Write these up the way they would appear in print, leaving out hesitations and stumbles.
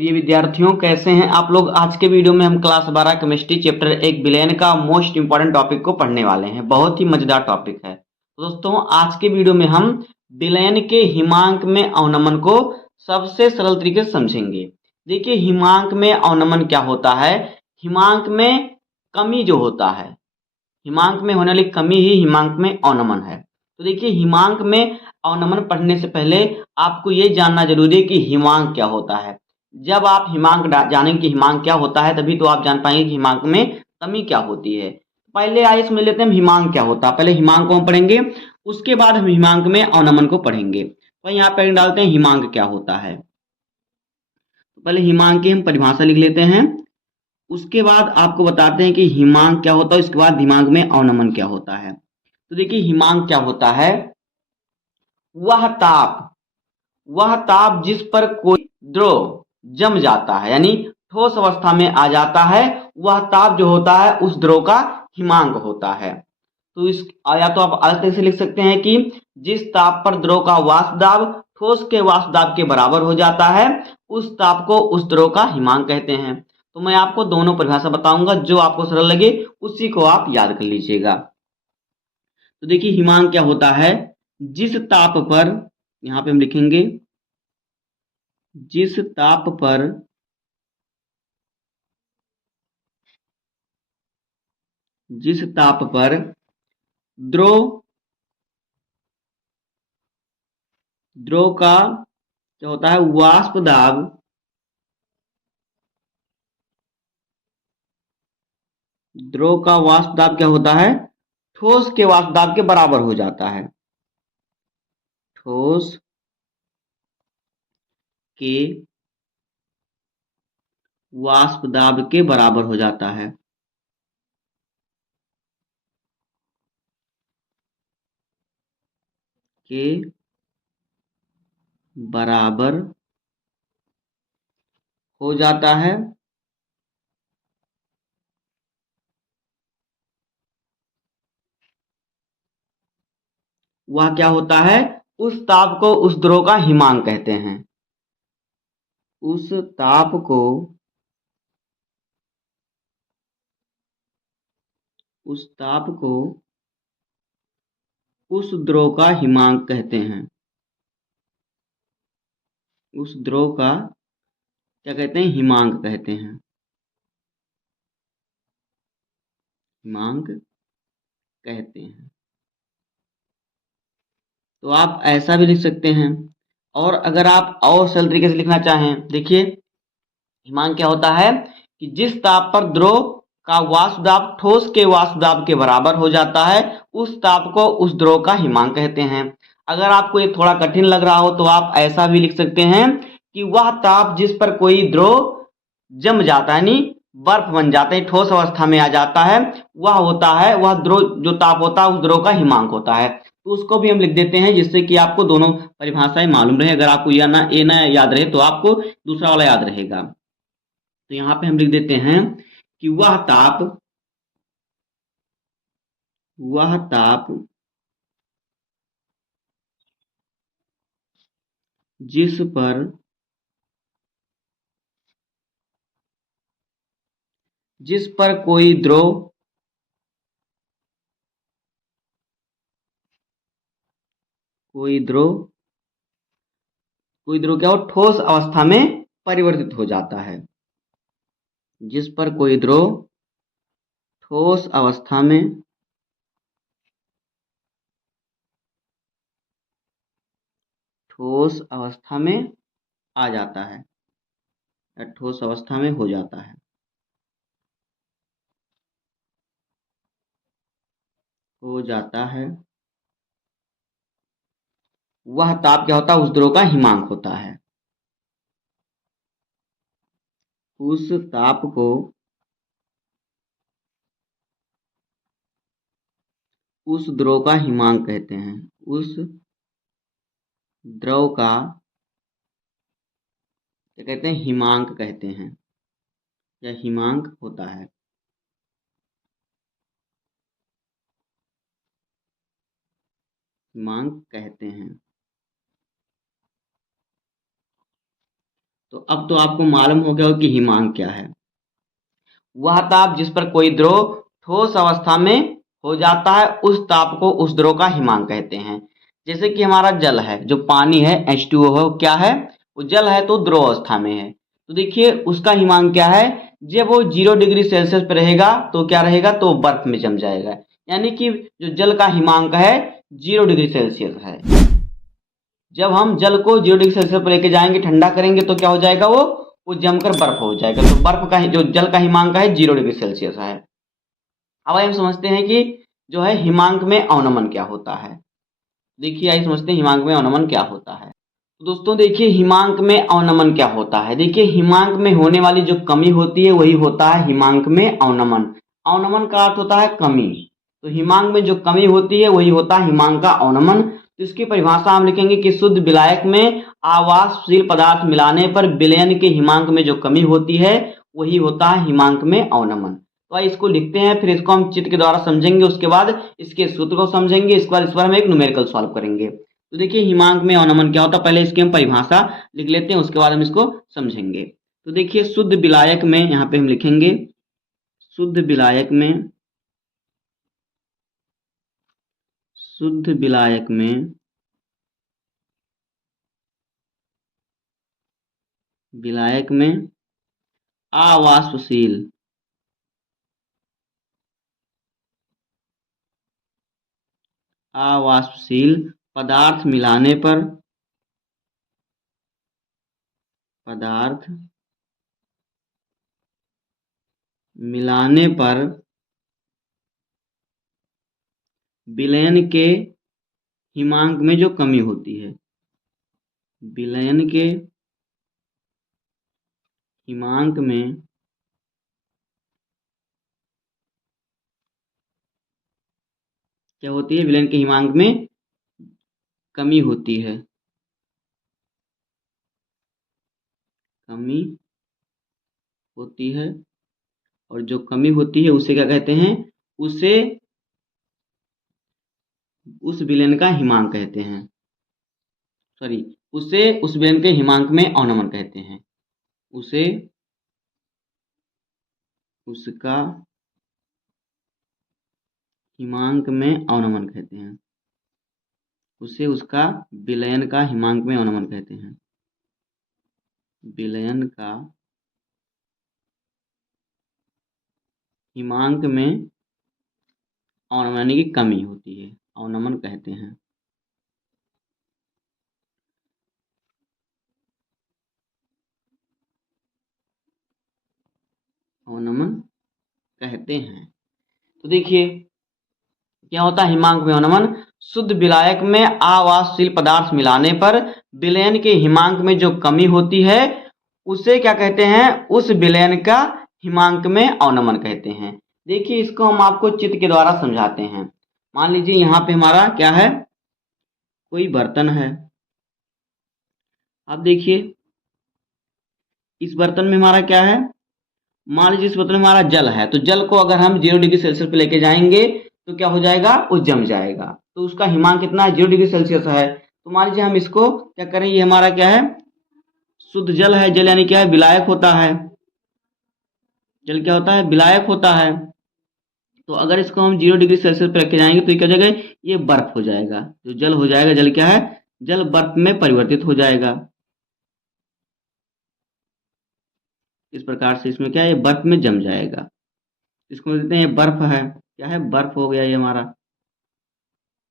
प्रिय विद्यार्थियों, कैसे हैं आप लोग। आज के वीडियो में हम क्लास 12 केमिस्ट्री चैप्टर 1 विलयन का मोस्ट इंपॉर्टेंट टॉपिक को पढ़ने वाले हैं। बहुत ही मजेदार टॉपिक है। तो दोस्तों, आज के वीडियो में हम विलयन के हिमांक में अवनमन को सबसे सरल तरीके से समझेंगे। देखिए, हिमांक में अवनमन क्या होता है। हिमांक में कमी जो होता है, हिमांक में होने वाली कमी ही हिमांक में अवनमन है। तो देखिए, हिमांक में अवनमन पढ़ने से पहले आपको ये जानना जरूरी है कि हिमांक क्या होता है। जब आप हिमांक जानेंगे कि हिमांक क्या होता है, तभी तो आप जान पाएंगे कि हिमांक में कमी क्या होती है। पहले आइए समझ लेते हैं हिमांक क्या होता है। पहले हिमांक को हम पढ़ेंगे, उसके बाद हम हिमांक में अवनमन को पढ़ेंगे। तो यहाँ पर डालते हैं हिमांक क्या होता है। तो पहले हिमांक की हम परिभाषा लिख लेते हैं, उसके बाद आपको बताते हैं कि हिमांक क्या होता है, उसके बाद हिमांक में अवनमन क्या होता है। तो देखिए, हिमांक क्या होता है। वह ताप वह ताप जिस पर कोई द्रव जम जाता है, यानी ठोस अवस्था में आ जाता है, वह ताप जो होता है उस द्रव का हिमांक होता है। तो इस या तो आप अलग तरह से लिख सकते हैं कि जिस ताप पर द्रव का वाष्प दाब ठोस के वाष्प दाब के बराबर हो जाता है, उस ताप को उस द्रव का हिमांक कहते हैं। तो मैं आपको दोनों परिभाषा बताऊंगा, जो आपको सरल लगे उसी को आप याद कर लीजिएगा। तो देखिए, हिमांक क्या होता है। जिस ताप पर, यहां पे हम लिखेंगे, जिस ताप पर जिस ताप पर द्रव द्रव का क्या होता है, वाष्प दाब द्रव का वाष्प दाब क्या होता है, ठोस के वाष्प दाब के बराबर हो जाता है। ठोस के वाष्प दाब के बराबर हो जाता है। के बराबर हो जाता है। वह क्या होता है, उस ताप को उस द्रव का हिमांक कहते हैं। उस ताप को उस ताप को उस द्रव का हिमांक कहते हैं। उस द्रव का क्या कहते हैं, हिमांक कहते हैं। हिमांक कहते हैं। तो आप ऐसा भी लिख सकते हैं, और अगर आप और सरल तरीके से लिखना चाहें, देखिए, हिमांक क्या होता है कि जिस ताप पर द्रव का वाष्प दाब ठोस के वाष्प दाब के बराबर हो जाता है, उस ताप को उस द्रव का हिमांक कहते हैं। अगर आपको ये थोड़ा कठिन लग रहा हो तो आप ऐसा भी लिख सकते हैं कि वह ताप जिस पर कोई द्रव जम जाता है, यानी बर्फ बन जाता है, ठोस अवस्था में आ जाता है, वह होता है, वह द्रव जो ताप होता है उस द्रव का हिमांक होता है। तो उसको भी हम लिख देते हैं, जिससे कि आपको दोनों परिभाषाएं मालूम रहे। अगर आपको यह ना ए ना याद रहे तो आपको दूसरा वाला याद रहेगा। तो यहां पे हम लिख देते हैं कि वह ताप जिस पर जिस पर कोई द्रव क्या हो, ठोस अवस्था में परिवर्तित हो जाता है। जिस पर कोई द्रव ठोस अवस्था में ठोस अवस्था में आ जाता है, या ठोस अवस्था में हो जाता है, हो जाता है, वह ताप क्या होता है, उस द्रव का हिमांक होता है। उस ताप को उस द्रव का हिमांक कहते हैं। उस द्रव का क्या कहते हैं, हिमांक कहते हैं, या हिमांक होता है। हिमांक कहते हैं। तो अब तो आपको मालूम हो गया हो कि हिमांक क्या है। वह ताप जिस पर कोई द्रव ठोस अवस्था में हो जाता है, उस ताप को उस द्रव का हिमांक कहते हैं। जैसे कि हमारा जल है, जो पानी है H2O है, वो क्या है, वो जल है तो द्रव अवस्था में है। तो देखिए उसका हिमांक क्या है, जब वो 0 डिग्री सेल्सियस पर रहेगा तो क्या रहेगा, तो बर्फ में जम जाएगा। यानी कि जो जल का हिमांक है 0 डिग्री सेल्सियस है। जब हम जल को 0 डिग्री सेल्सियस पर लेके जाएंगे, ठंडा करेंगे, तो क्या हो जाएगा, वो जमकर बर्फ हो जाएगा। तो बर्फ का जो जल का हिमांक है 0 डिग्री सेल्सियस है। अब हम समझते हैं कि जो है हिमांक में अवनमन क्या होता है। देखिए आइए समझते हैं हिमांक में अवनमन क्या होता है। तो दोस्तों देखिए हिमांक में अवनमन क्या होता है। देखिए हिमांक में होने वाली जो कमी होती है वही होता है हिमांक में अवनमन। अवनमन का अर्थ होता है कमी। तो हिमांक में जो कमी होती है वही होता है हिमांक का अवनमन। तो इसकी परिभाषा हम लिखेंगे कि शुद्ध विलायक में आवासशील पदार्थ मिलाने पर विलयन के हिमांक में जो कमी होती है वही होता है हिमांक में अवनमन। तो आइए इसको लिखते हैं, फिर इसको हम चित्र के द्वारा समझेंगे, उसके बाद इसके सूत्र को समझेंगे, इसके बाद इस पर हम एक न्यूमेरिकल सॉल्व करेंगे। तो देखिए हिमांक में अवनमन क्या होता है, पहले इसकी हम परिभाषा लिख लेते हैं, उसके बाद हम इसको समझेंगे। तो देखिए शुद्ध विलायक में यहाँ पे हम लिखेंगे, शुद्ध विलायक में, शुद्ध विलायक में, विलायक में अवाष्पशील, अवाष्पशील पदार्थ मिलाने पर, पदार्थ मिलाने पर विलयन के हिमांक में जो कमी होती है, विलयन के हिमांक में क्या होती है, विलयन के हिमांक में कमी होती है, कमी होती है। और जो कमी होती है उसे क्या कहते हैं, उसे उस विलयन का हिमांक कहते हैं, सॉरी, उसे उस विलयन के हिमांक में अवनमन कहते हैं, उसे उसका हिमांक में अवनमन कहते हैं, उसे उसका विलयन का हिमांक में अवनमन कहते हैं, विलयन का हिमांक में अवनमन यानी कि कमी होती है, अवनमन कहते हैं। अवनमन कहते हैं। तो देखिए क्या होता है हिमांक में अवनमन, शुद्ध विलायक में अवाष्पशील पदार्थ मिलाने पर विलयन के हिमांक में जो कमी होती है उसे क्या कहते हैं, उस विलयन का हिमांक में अवनमन कहते हैं। देखिए इसको हम आपको चित्र के द्वारा समझाते हैं। मान लीजिए यहाँ पे हमारा क्या है, कोई बर्तन है। अब देखिए इस बर्तन में हमारा क्या है, मान लीजिए इस बर्तन में हमारा जल है, तो जल को अगर हम 0 डिग्री सेल्सियस पे लेके जाएंगे तो क्या हो जाएगा, वो जम जाएगा। तो उसका हिमांक कितना है, 0 डिग्री सेल्सियस है। तो मान लीजिए हम इसको क्या करें, ये हमारा क्या है, शुद्ध जल है। जल यानी क्या है, विलायक होता है। जल क्या होता है, विलायक होता है। तो अगर इसको हम 0 डिग्री सेल्सियस पे रखे जाएंगे तो ये क्या हो जाएगा, ये बर्फ हो जाएगा। जो जल हो जाएगा, जल क्या है, जल बर्फ में परिवर्तित हो जाएगा। इस प्रकार से इसमें क्या है, ये बर्फ में जम जाएगा। इसको देते हैं, ये बर्फ है, क्या है, बर्फ हो गया ये हमारा।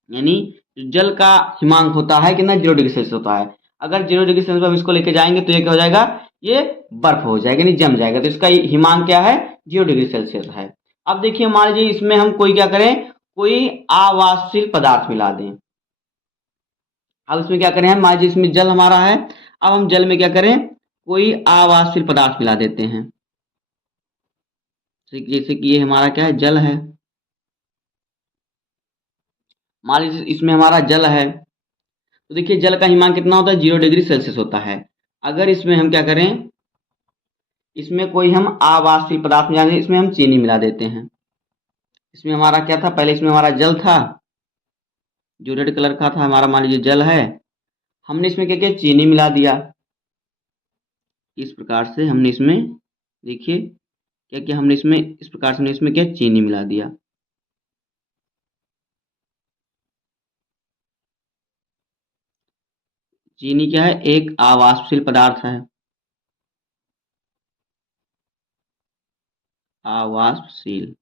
यानी जो जल का हिमांक होता है कितना, 0 डिग्री सेल्सियस होता है। अगर 0 डिग्री सेल्सियस पर हम इसको लेके जाएंगे तो ये क्या हो जाएगा, ये बर्फ हो जाएगा, यानी जम जाएगा। तो इसका हिमांक क्या है, 0 डिग्री सेल्सियस है। अब देखिए मान लीजिए इसमें हम कोई क्या करें, कोई अवाष्पशील पदार्थ मिला दें। अब इसमें क्या करें हम, मान लीजिए इसमें जल हमारा है, अब हम जल में क्या करें, कोई अवाष्पशील पदार्थ मिला देते हैं। जैसे कि ये हमारा क्या है, जल है। मान लीजिए इसमें हमारा जल है, तो देखिए जल का हिमांक कितना होता है, 0 डिग्री सेल्सियस होता है। अगर इसमें हम क्या करें, इसमें कोई हम अवाष्पशील पदार्थ मिला दें, इसमें हम चीनी मिला देते हैं। इसमें हमारा क्या था, पहले इसमें हमारा जल था जो रेड कलर का था, हमारा मान लीजिए जल है। हमने इसमें क्या किया, चीनी मिला दिया। इस प्रकार से हमने इसमें देखिए क्या क्या हमने इसमें इस प्रकार से हमने इसमें क्या चीनी मिला दिया। चीनी क्या है, एक अवाष्पशील पदार्थ है, अवाष्पशील।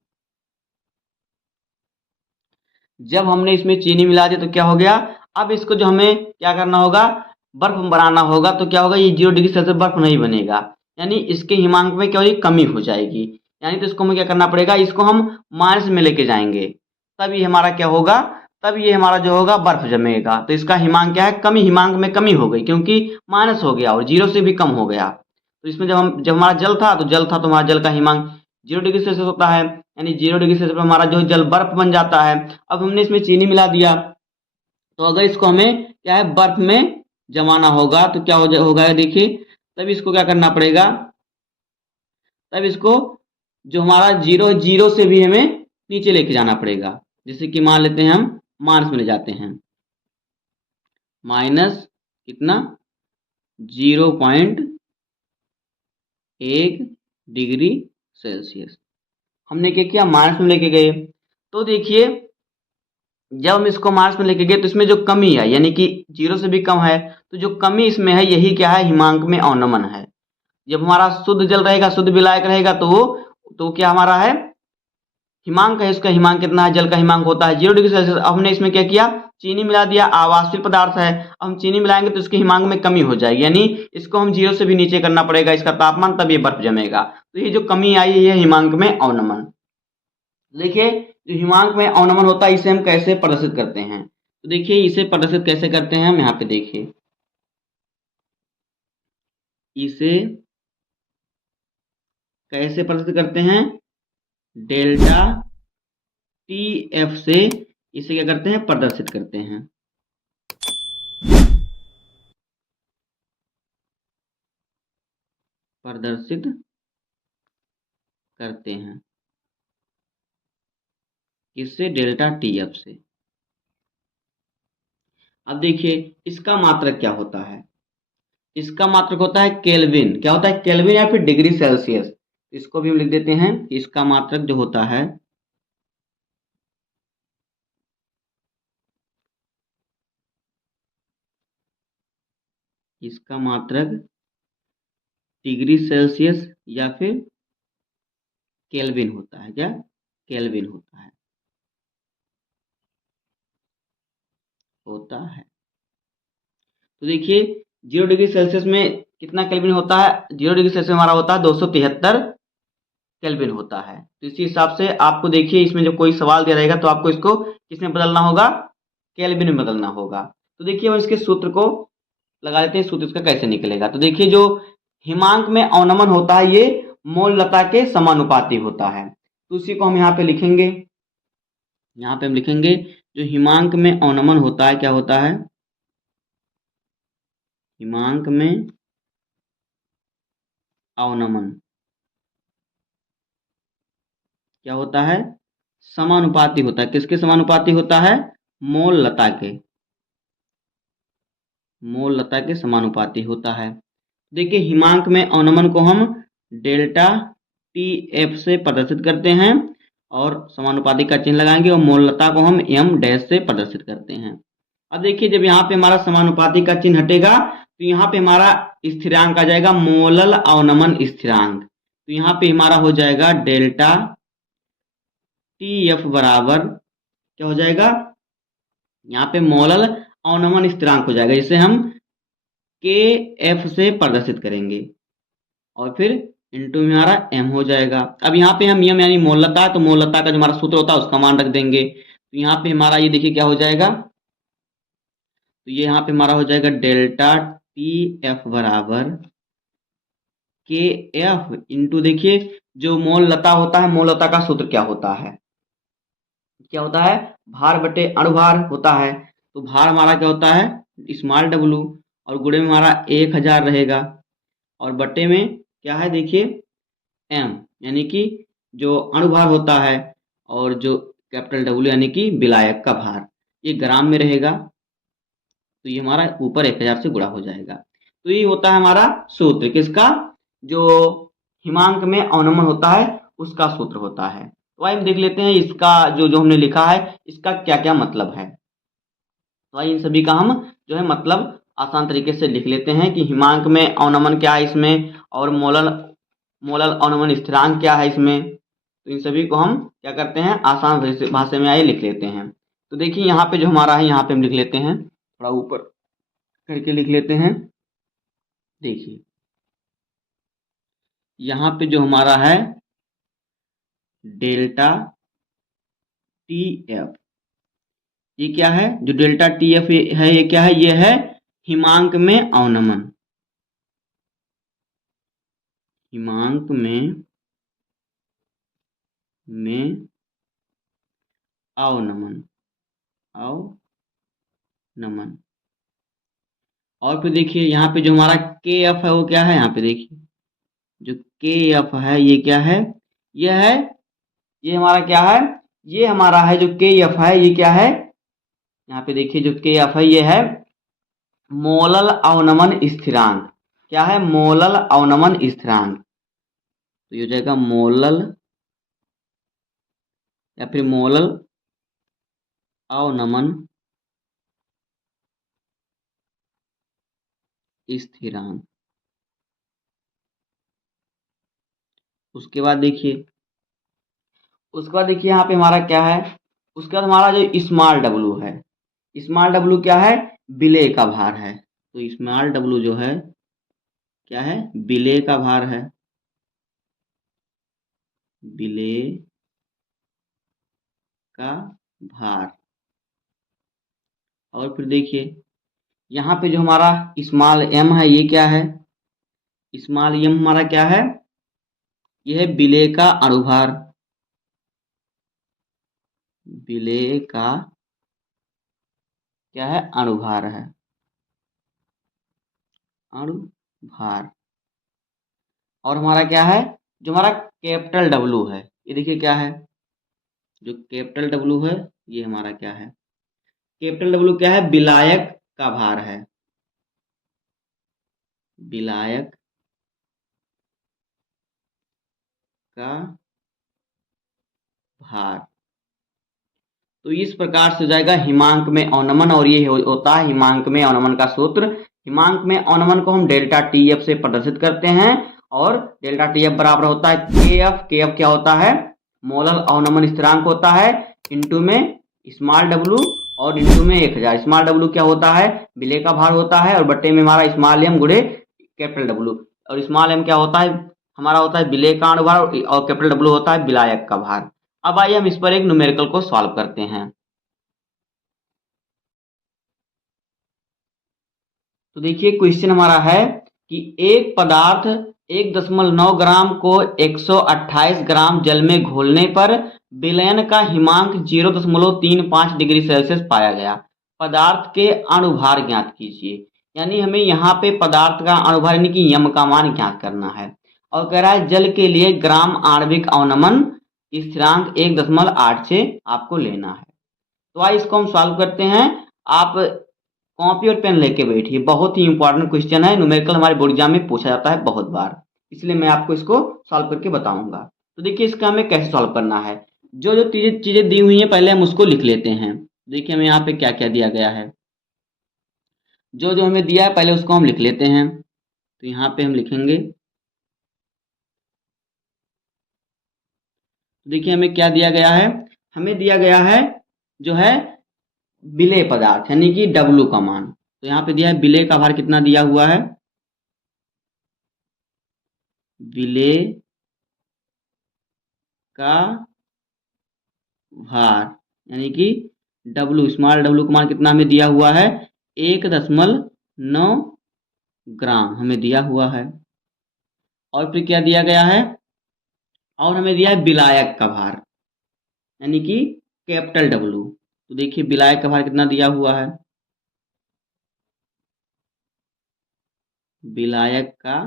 जब हमने इसमें चीनी मिला दी तो क्या हो गया, अब इसको जो हमें क्या करना होगा, बर्फ बनाना होगा। तो क्या होगा, ये 0 डिग्री सेल्सियस बर्फ नहीं बनेगा, यानी इसके हिमांक में क्या होगी, कमी हो जाएगी। यानी तो इसको हमें क्या करना पड़ेगा, इसको हम माइनस में लेके जाएंगे, तब ये हमारा क्या होगा, तब ये हमारा जो होगा बर्फ जमेगा। तो इसका हिमांक क्या है, कमी, हिमांक में कमी हो गई क्योंकि माइनस हो गया और 0 से भी कम हो गया। तो इसमें जब हमारा जल था तो हमारा जल का हिमांक 0 डिग्री सेल्सियस होता है, यानी 0 डिग्री सेल्सियस पर हमारा जो जल बर्फ बन जाता है। अब हमने इसमें चीनी मिला दिया, तो अगर इसको हमें क्या है बर्फ में जमाना होगा तो क्या होगा देखिए, तब इसको क्या करना पड़ेगा, तब इसको जो हमारा 0 से भी हमें नीचे लेके जाना पड़ेगा। जैसे कि मान लेते हैं हम माइनस में ले जाते हैं, माइनस कितना, 0.1 डिग्री सेल्सियस हमने क्या किया, माइनस में लेके गए। तो देखिए जब हम इसको माइनस में लेके गए तो इसमें जो कमी है, यानी कि 0 से भी कम है, तो जो कमी इसमें है यही क्या है, हिमांक में अवनमन है। जब हमारा शुद्ध जल रहेगा, शुद्ध विलायक रहेगा, तो क्या हमारा है, हिमांक है। इसका हिमांक कितना है, जल का हिमांक होता है 0 डिग्री सेल्सियस। अब हमने इसमें क्या किया, चीनी मिला दिया, आवासीय पदार्थ है। अब हम चीनी मिलाएंगे तो इसके हिमांक में कमी हो जाएगी, यानी इसको हम 0 से भी नीचे करना पड़ेगा इसका तापमान, तब ये बर्फ जमेगा। तो ये जो कमी आई है, ये हिमांक में अवनमन। देखिए जो हिमांक में अवनमन होता है इसे हम कैसे प्रदर्शित करते हैं, तो देखिए इसे प्रदर्शित कैसे करते हैं हम यहाँ पे देखिए, इसे कैसे प्रदर्शित करते हैं, डेल्टा टी एफ से इसे क्या करते हैं, प्रदर्शित करते हैं। प्रदर्शित करते हैं किससे, डेल्टा टी एफ से। अब देखिए इसका मात्रक क्या होता है, इसका मात्रक होता है केल्विन। क्या होता है, केल्विन या फिर डिग्री सेल्सियस। इसको भी हम लिख देते हैं, इसका मात्रक जो होता है, इसका मात्रक डिग्री सेल्सियस या फिर केल्विन होता है। क्या, केल्विन होता है। तो देखिए 0 डिग्री सेल्सियस में कितना केल्विन होता है, 0 डिग्री सेल्सियस हमारा होता है 273 केल्विन होता है। तो इसी हिसाब से आपको देखिए इसमें जो कोई सवाल दिया रहेगा तो आपको इसको किसमें बदलना होगा, केल्विन में बदलना होगा। तो देखिए हम इसके सूत्र को लगा लेते हैं, सूत्र इसका कैसे निकलेगा। तो देखिए जो हिमांक में अवनमन होता है ये मोललता के समानुपाती होता है। तो उसी को हम यहाँ पे लिखेंगे, यहाँ पे हम लिखेंगे जो हिमांक में अवनमन होता है, क्या होता है, हिमांक में अवनमन क्या होता है, समानुपाती होता है। किसके समानुपाती होता है, मोललता के, मोललता के समानुपाती होता है। देखिए हिमांक में अवनमन को हम डेल्टा टी एफ से प्रदर्शित करते हैं और समानुपाती का चिन्ह लगाएंगे, और मोललता को हम एम डैश से प्रदर्शित करते हैं। अब देखिए जब यहाँ पे हमारा समानुपाती का चिन्ह हटेगा तो यहाँ पे हमारा स्थिरांक आ जाएगा, मोलल अवनमन स्थिरांक। तो यहाँ पे हमारा हो जाएगा डेल्टा टी एफ बराबर क्या हो जाएगा, यहाँ पे मोलल अवनमन स्थिरांक हो जाएगा, जिसे हम के एफ से प्रदर्शित करेंगे और फिर इंटू में हमारा एम हो जाएगा। अब यहाँ पे हम एम यानी मोललता, तो मोललता का जो हमारा सूत्र होता है उसका मान रख देंगे। तो यहाँ पे हमारा ये देखिए क्या हो जाएगा, तो ये यहाँ पे हमारा हो जाएगा डेल्टा टी एफ बराबर के एफ इंटू, देखिए जो मोललता होता है, मोललता का सूत्र क्या होता है, क्या होता है, भार बटे अणुभार होता है। तो भार हमारा क्या होता है, स्मॉल डब्लू, और गुणे में हमारा 1000 रहेगा, और बटे में क्या है देखिए एम, यानी कि जो अणुभार होता है, और जो कैपिटल डब्ल्यू यानी कि विलायक का भार, ये ग्राम में रहेगा। तो ये हमारा ऊपर 1000 से गुणा हो जाएगा। तो ये होता है हमारा सूत्र किसका, जो हिमांक में अवनमन होता है उसका सूत्र होता है। तो आइए हम देख लेते हैं इसका जो जो हमने लिखा है इसका क्या क्या मतलब है। तो आइए इन सभी का हम जो है मतलब आसान तरीके से लिख लेते हैं कि हिमांक में अवनमन क्या है इसमें, और मोलल मोलल अवनमन स्थिरांक क्या है इसमें। तो इन सभी को हम क्या करते हैं आसान भाषा में आइए लिख लेते हैं। तो देखिए यहाँ पे जो हमारा है यहाँ पे हम लिख लेते हैं, थोड़ा ऊपर करके लिख लेते हैं। देखिए यहाँ पे जो हमारा है डेल्टा टी एफ, ये क्या है, जो डेल्टा टी एफ है ये क्या है, ये है हिमांक में अवनमन, हिमांक में अवनमन, अवनमन। और फिर देखिए यहाँ पे जो हमारा के एफ है वो क्या है, यहाँ पे देखिए जो के एफ है ये क्या है, ये है, ये हमारा क्या है, ये हमारा है जो के एफ है ये क्या है, यहाँ पे देखिए जो के एफ है ये है मोलल अवनमन स्थिरांक। क्या है, मोलल अवनमन स्थिरांक। तो ये हो जाएगा मोलल या फिर मोलल अवनमन स्थिरांक। उसके बाद देखिए यहाँ पे हमारा क्या है, उसके बाद हमारा जो स्मॉल डब्लू है, स्मॉल डब्लू क्या है, विलेय का भार है। तो स्मॉल डब्लू जो है क्या है, विलेय का भार है, विलेय का भार। और फिर देखिए यहाँ पे जो हमारा स्मॉल एम है ये क्या है, स्मॉल एम हमारा क्या है, ये है विलेय का अणुभार, विलेय का क्या है, अणुभार है, अणुभार। और हमारा क्या है, जो हमारा कैपिटल डब्लू है ये देखिए क्या है, जो कैपिटल डब्लू है ये हमारा क्या है, कैपिटल डब्लू क्या है, विलायक का भार है, विलायक का भार। तो इस प्रकार से हो जाएगा हिमांक में अवनमन, और ये होता है हिमांक में अवनमन का सूत्र। हिमांक में अवनमन को हम डेल्टा टी एफ से प्रदर्शित करते हैं, और डेल्टा टी एफ बराबर होता है के एफ। के एफ क्या होता है, मोलल अवनमन स्थिरांक होता है, इंटू में स्मॉल डब्लू, और इंटू में 1000। स्मॉल डब्लू क्या होता है, विलेय का भार होता है, और बट्टे में हमारा स्मॉल एम गुणे कैपिटल डब्लू। और स्मॉल एम क्या होता है, हमारा होता है विलेय का अणुभार, और कैपिटल डब्लू होता है विलायक का भार। अब आइए हम इस पर एक न्यूमेरिकल को सॉल्व करते हैं। तो देखिए क्वेश्चन हमारा है कि एक पदार्थ 1.9 ग्राम को 128 ग्राम जल में घोलने पर विलयन का हिमांक 0.35 डिग्री सेल्सियस पाया गया। पदार्थ के अणुभार ज्ञात कीजिए। यानी हमें यहाँ पे पदार्थ का अणुभार यानी कि यम का मान ज्ञात करना है, और कह रहा है जल के लिए ग्राम आणविक अवनमन स्थिरांक 1.86 आपको लेना है। तो आइए इसको हम सॉल्व करते हैं। आप कॉपी और पेन लेके बैठिए, बहुत ही इंपॉर्टेंट क्वेश्चन है, न्यूमेरिकल हमारे बोर्ड एग्जाम में पूछा जाता है बहुत बार, इसलिए मैं आपको इसको सॉल्व करके बताऊंगा। तो देखिए इसका हमें कैसे सॉल्व करना है, जो जो चीजें दी हुई हैं पहले हम उसको लिख लेते हैं। देखिए हमें यहाँ पे क्या क्या दिया गया है, जो जो हमें दिया है पहले उसको हम लिख लेते हैं। तो यहाँ पे हम लिखेंगे, देखिए हमें क्या दिया गया है, हमें दिया गया है जो है विलेय पदार्थ यानी कि डब्लू का मान। तो यहाँ पे दिया है विलेय का भार कितना दिया हुआ है, विलेय का भार यानी कि डब्लू, स्मॉल डब्लू का मान कितना हमें दिया हुआ है, 1.9 ग्राम हमें दिया हुआ है। और फिर क्या दिया गया है, और हमें दिया है विलायक का भार यानी कि कैपिटल डब्लू। तो देखिए विलायक का भार कितना दिया हुआ है, विलायक का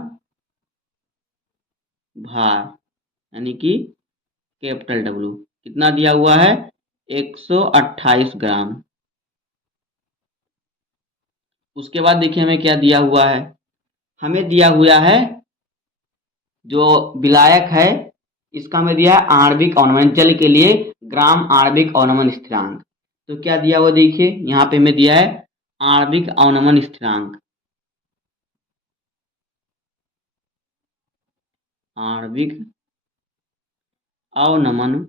भार यानी कि कैपिटल डब्लू कितना दिया हुआ है, 128 ग्राम। उसके बाद देखिए हमें क्या दिया हुआ है, हमें दिया हुआ है जो विलायक है, इसका हमें दिया है आणविक अवनमन, जल के लिए ग्राम आणविक अवनमन स्थिरांक। तो क्या दिया हुआ देखिए, यहाँ पे हमें दिया है आणविक अवनमन स्थिरांक, आणविक अवनमन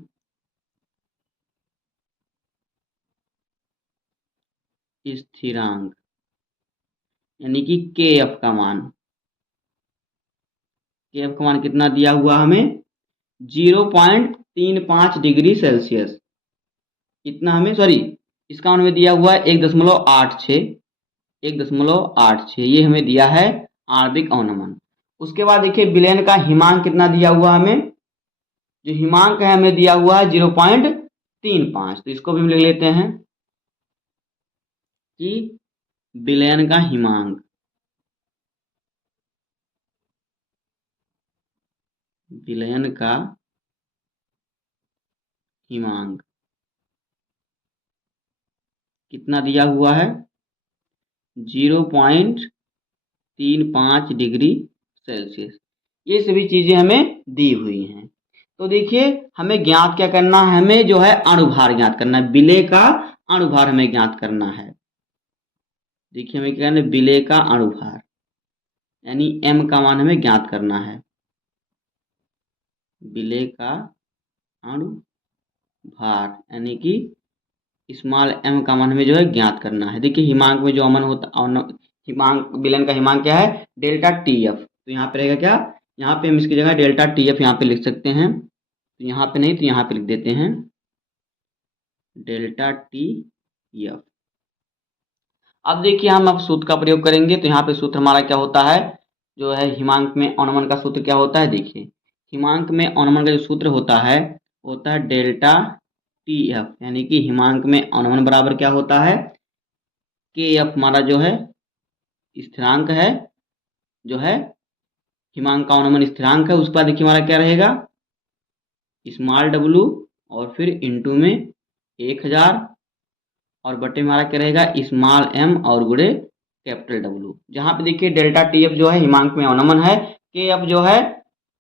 स्थिरांक यानी कि KF का मान, KF का मान कितना दिया हुआ हमें 0.35 डिग्री सेल्सियस, इतना हमें सॉरी इसका हमें दिया हुआ है 1.86 ये हमें दिया है आणविक अवनमन। उसके बाद देखिए विलयन का हिमांक कितना दिया हुआ हमें, जो हिमांक है हमें दिया हुआ है 0.35। तो इसको भी हम लिख लेते हैं कि विलयन का हिमांक, विलयन का हिमांक कितना दिया हुआ है 0.35 डिग्री सेल्सियस। ये सभी चीजें हमें दी हुई हैं। तो देखिए हमें ज्ञात क्या करना है, हमें जो है अणुभार ज्ञात करना है, विलेय का अणुभार हमें ज्ञात करना है। देखिए हमें क्या करना है, विलेय का अणुभार यानी m का मान हमें ज्ञात करना है, विलेय का अणुभार यानी कि स्मॉल m का मान हमें जो है ज्ञात करना है। देखिए हिमांक में जो अमन होता हिमांक, विलयन का हिमांक क्या है डेल्टा TF। तो यहाँ पे रहेगा क्या, यहाँ पे हम इसकी जगह डेल्टा TF यहाँ पे लिख सकते हैं, तो यहाँ पे नहीं तो यहाँ पे लिख देते हैं डेल्टा TF। अब देखिए हम अब सूत्र का प्रयोग करेंगे, तो यहाँ पे सूत्र हमारा क्या होता है, जो है हिमांक में अवनमन का सूत्र क्या होता है। देखिए हिमांक में अवनमन का जो सूत्र होता है डेल्टा TF यानी कि हिमांक में अवनमन बराबर क्या होता है, KF हमारा जो है स्थिरांक है, जो है हिमांक का अवनमन स्थिरांक है। उसके बाद देखिए हमारा क्या रहेगा स्मॉल w और फिर इंटू में 1000 और बटे में हमारा क्या रहेगा स्मॉल m और गुणे कैपिटल W। जहाँ पे देखिए डेल्टा TF जो है हिमांक में अवनमन है, KF जो है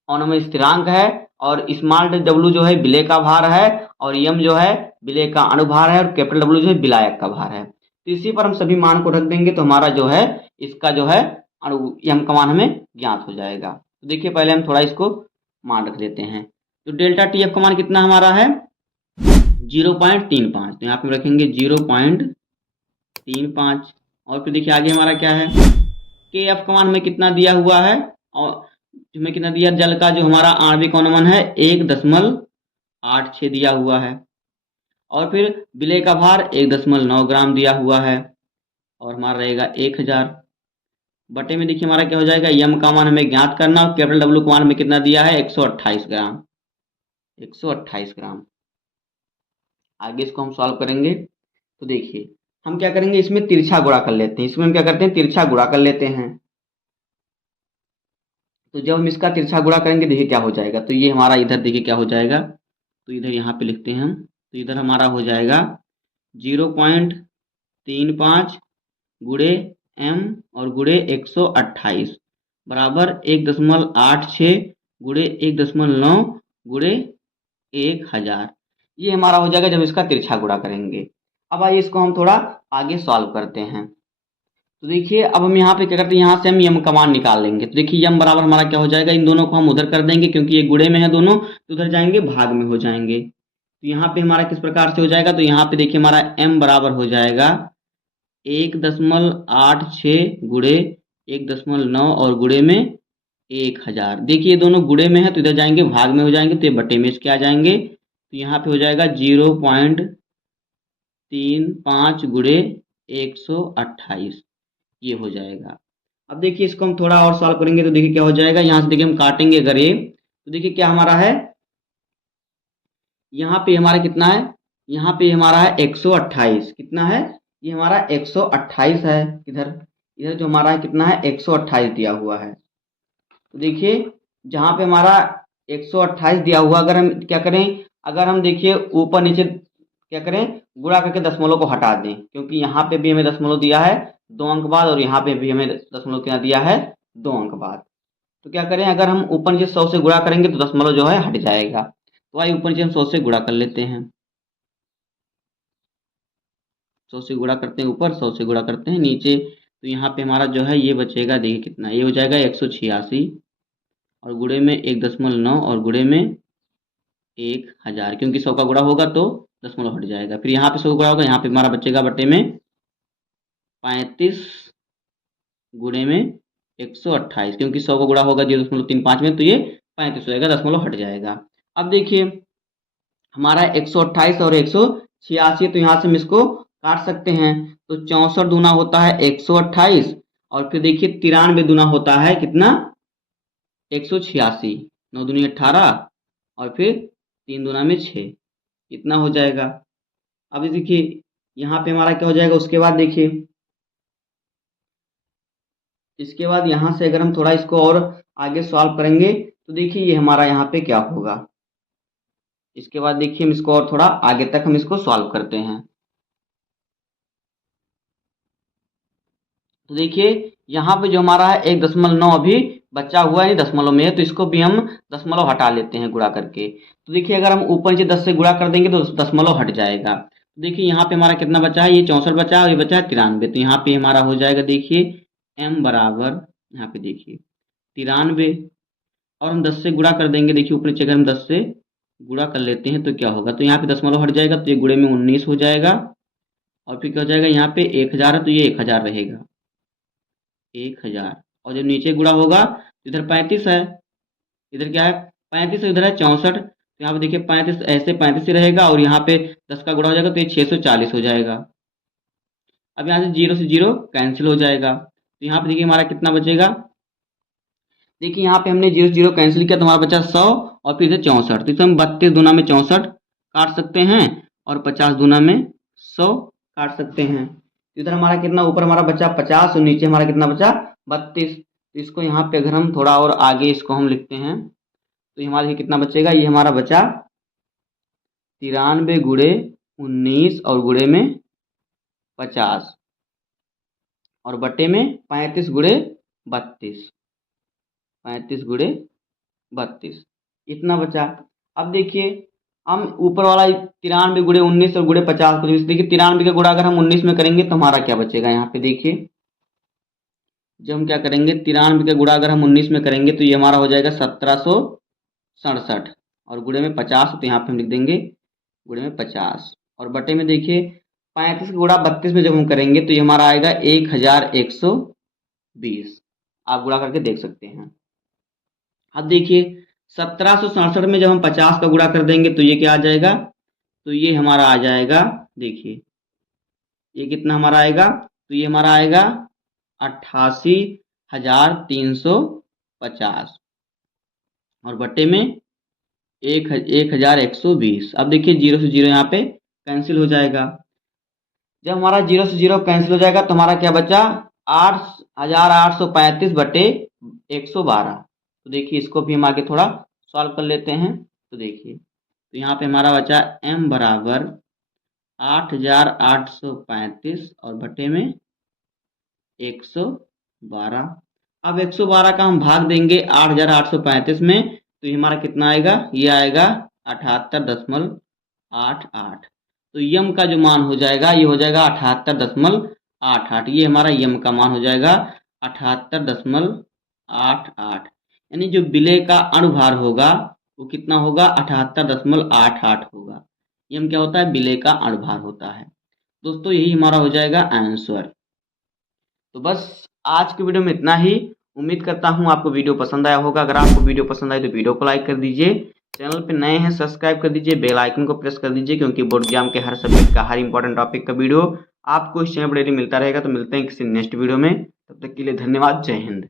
अवनमन स्थिरांक है और स्मॉल w जो है विलेय का भार है और m जो है विलेय का अणुभार है और कैपिटल W जो है विलायक का भार है। तो इसी पर हम सभी मान को रख देंगे तो हमारा जो है इसका जो है अणु m का मान हमें ज्ञात हो जाएगा। तो देखिए पहले हम थोड़ा इसको मान रख देते हैं। तो डेल्टा TF का मान कितना हमारा है 0.35, तो यहाँ पे रखेंगे 0.35 और फिर देखिए आगे हमारा क्या है KF का मान हमें कितना दिया हुआ है और हमें कितना दिया, जल का जो हमारा आणविक अवनमन है 1.86 दिया हुआ है और फिर विलेय का भार 1.9 ग्राम दिया हुआ है और हमारा रहेगा 1000 बटे में देखिए हमारा क्या हो जाएगा m का मान हमें ज्ञात करना और कैपिटल W का मान हमें कितना दिया है 128 ग्राम, 128 ग्राम। आगे इसको हम सॉल्व करेंगे तो देखिए हम क्या करेंगे, इसमें तिरछा गुणा कर लेते हैं, इसमें हम क्या करते हैं तिरछा गुणा कर लेते हैं। तो जब हम इसका तिरछा गुणा करेंगे देखिए क्या हो जाएगा, तो ये हमारा इधर देखिए क्या हो जाएगा, तो इधर यहाँ पे लिखते हैं हम, तो इधर हमारा हो जाएगा 0.35 गुणे m और गुणे 128 बराबर 1.86 गुणे 1.9 गुणे 1000। ये हमारा हो जाएगा जब इसका तिरछा गुणा करेंगे। अब आइए इसको हम थोड़ा आगे सॉल्व करते हैं। तो देखिए अब हम यहाँ पे क्या करते हैं, यहाँ से हम यम का मान निकाल लेंगे। तो देखिए यम बराबर हमारा क्या हो जाएगा, इन दोनों को हम उधर कर देंगे क्योंकि ये गुणे में है दोनों, तो उधर जाएंगे भाग में हो जाएंगे। तो यहाँ पे हमारा किस प्रकार से हो जाएगा, तो यहाँ पे देखिए हमारा m बराबर हो जाएगा 1.86 गुणे 1.9 और गुणे में 1000। देखिए दोनों गुणे में है तो इधर जाएंगे भाग में हो जाएंगे, तो ये बटे में इसके आ जाएंगे। तो यहाँ पे हो जाएगा 0.35 गुणे 128 ये हो जाएगा। अब देखिए इसको हम थोड़ा और सॉल्व करेंगे तो देखिए क्या हो जाएगा, यहाँ से देखिए हम काटेंगे अगर ये, तो देखिए क्या हमारा है, यहाँ पे हमारा कितना है, यहाँ पे हमारा है 128, कितना है ये हमारा 128 है, इधर इधर जो हमारा है कितना है 128 दिया हुआ है। तो देखिए जहाँ पे हमारा 128 दिया हुआ, अगर हम क्या करें, अगर हम देखिए ऊपर नीचे क्या करें गुणा करके दशमलव को हटा दें, क्योंकि यहाँ पे भी हमें दशमलव दिया है 2 अंक बाद और यहाँ पे भी हमें दशमलव क्या दिया है 2 अंक बाद। तो क्या करें, अगर हम ऊपर नीचे 100 से गुणा करेंगे तो दशमलव जो है हट जाएगा। तो आइए ऊपर नीचे हम 100 से गुणा कर लेते हैं। 100 से गुणा करते हैं ऊपर, 100 से गुणा करते हैं नीचे। तो यहाँ पे हमारा जो है ये बचेगा, देखिए कितना, ये हो जाएगा 186 और गुणे में 1.9 और गुणे में 1000, क्योंकि 100 का गुणा होगा तो दशमलव हट जाएगा। फिर यहाँ पे 100 गुणा होगा, यहाँ पे हमारा बचेगा बटे में 35 गुणे में 128, क्योंकि 100 का गुणा होगा 0.35 में, तो ये 35 हो जाएगा, दशमलव हट जाएगा। अब देखिए हमारा 128 और 186, तो यहाँ से हम इसको काट सकते हैं। तो 64 दूना होता है 128 और फिर देखिए 93 दूना होता है कितना, 186। 9 दूनी 18 और फिर 3 दूना में 6, इतना हो जाएगा। अब देखिए यहाँ पे हमारा क्या हो जाएगा, उसके बाद देखिए इसके बाद यहाँ से अगर हम थोड़ा इसको और आगे सॉल्व करेंगे तो देखिए ये हमारा यहाँ पे क्या होगा। इसके बाद देखिए हम इसको और थोड़ा आगे तक हम इसको सॉल्व करते हैं। तो देखिए यहाँ पे जो हमारा है 1.9 अभी बचा हुआ है, दशमलव में है, तो इसको भी हम दशमलव हटा लेते हैं गुणा करके। तो देखिए अगर हम ऊपर नीचे 10 से गुणा कर देंगे तो दशमलव हट जाएगा। तो देखिए यहाँ पे हमारा कितना बचा है, ये 64 बचा है और ये बचा है 93। तो यहाँ पे हमारा हो जाएगा, देखिए m बराबर, यहाँ पे देखिए 93 और हम 10 से गुणा कर देंगे। देखिए ऊपर नीचे अगर हम 10 से गुणा कर लेते हैं तो क्या होगा, तो यहाँ पे दशमलव हट जाएगा, तो ये गुणे में 19 हो जाएगा और फिर क्या हो जाएगा, यहाँ पे 1000 है तो ये 1000 रहेगा, 1000। और जब नीचे गुणा होगा तो इधर 35 है, इधर क्या है 35 है, इधर है 64। तो यहाँ पे देखिए 35 ऐसे 35 ही रहेगा और यहाँ पे 10 का गुणा हो जाएगा तो ये 640 हो जाएगा। अब यहाँ से 0 कैंसिल हो जाएगा। तो यहाँ पे देखिए हमारा कितना बचेगा, देखिए यहाँ पे हमने 0 कैंसिल किया तो हमारा बचा 100 और फिर से 64। तो इसे हम 32 दूना में 64 काट सकते हैं और 50 दूना में 100 काट सकते हैं। तो इधर हमारा कितना, ऊपर हमारा बचा 50 और नीचे हमारा कितना बचा 32। तो इसको यहाँ पे अगर हम थोड़ा और आगे इसको हम लिखते हैं तो हमारा ये कितना बचेगा, ये हमारा बचा 93 गुणे 19 और गुणे में 50 और बटे में 35 गुणे 32, 35 गुणे 32, इतना बचा। अब देखिए हम ऊपर वाला 93 गुणे 19 और गुणे 50 को, देखिए 93 का गुणा अगर हम 19 में करेंगे तो हमारा क्या बचेगा, यहाँ पे देखिए जब हम क्या करेंगे 93 का गुणा अगर हम 19 में करेंगे तो ये हमारा हो जाएगा 1767 और गुणे में 50, तो यहाँ पे हम लिख देंगे गुणे में 50 और बटे में देखिए 35 का गुणा 32 में जब हम करेंगे तो ये हमारा आएगा 1120। आप गुणा करके देख सकते हैं। अब देखिए 1767 में जब हम 50 का गुणा कर देंगे तो ये क्या आ जाएगा, तो ये हमारा आ जाएगा, देखिए ये कितना हमारा आएगा, तो ये हमारा आएगा 88,350 और बटे में 1120। अब देखिए 0 से 0 यहाँ पे कैंसिल हो जाएगा। जब हमारा 0 से 0 कैंसिल हो जाएगा तो हमारा क्या बचा, 8835 बटे 112। तो देखिए इसको भी हम आगे थोड़ा सॉल्व कर लेते हैं। तो देखिए तो यहाँ पे हमारा बचा m बराबर 8835 और बटे में 112। अब 112 का हम भाग देंगे 8835 में तो ये हमारा कितना आएगा, ये आएगा 78.88। तो यम का जो मान हो जाएगा ये हो जाएगा 78.88, ये हमारा यम का मान हो जाएगा 78.88, यानी जो विलेय का अणुभार होगा वो कितना होगा, 78.88 होगा। यम क्या होता है, विलेय का अणुभार होता है। दोस्तों यही हमारा हो जाएगा आंसर। तो बस आज की वीडियो में इतना ही। उम्मीद करता हूँ आपको वीडियो पसंद आया होगा। अगर आपको वीडियो पसंद आए तो वीडियो को लाइक कर दीजिए, चैनल पे नए हैं सब्सक्राइब कर दीजिए, बेल आइकन को प्रेस कर दीजिए, क्योंकि बोर्ड एग्जाम के हर सब्जेक्ट का हर इंपॉर्टेंट टॉपिक का वीडियो आपको इस चैनल पर डेली मिलता रहेगा। तो मिलते हैं किसी नेक्स्ट वीडियो में, तब तक के लिए धन्यवाद, जय हिंद।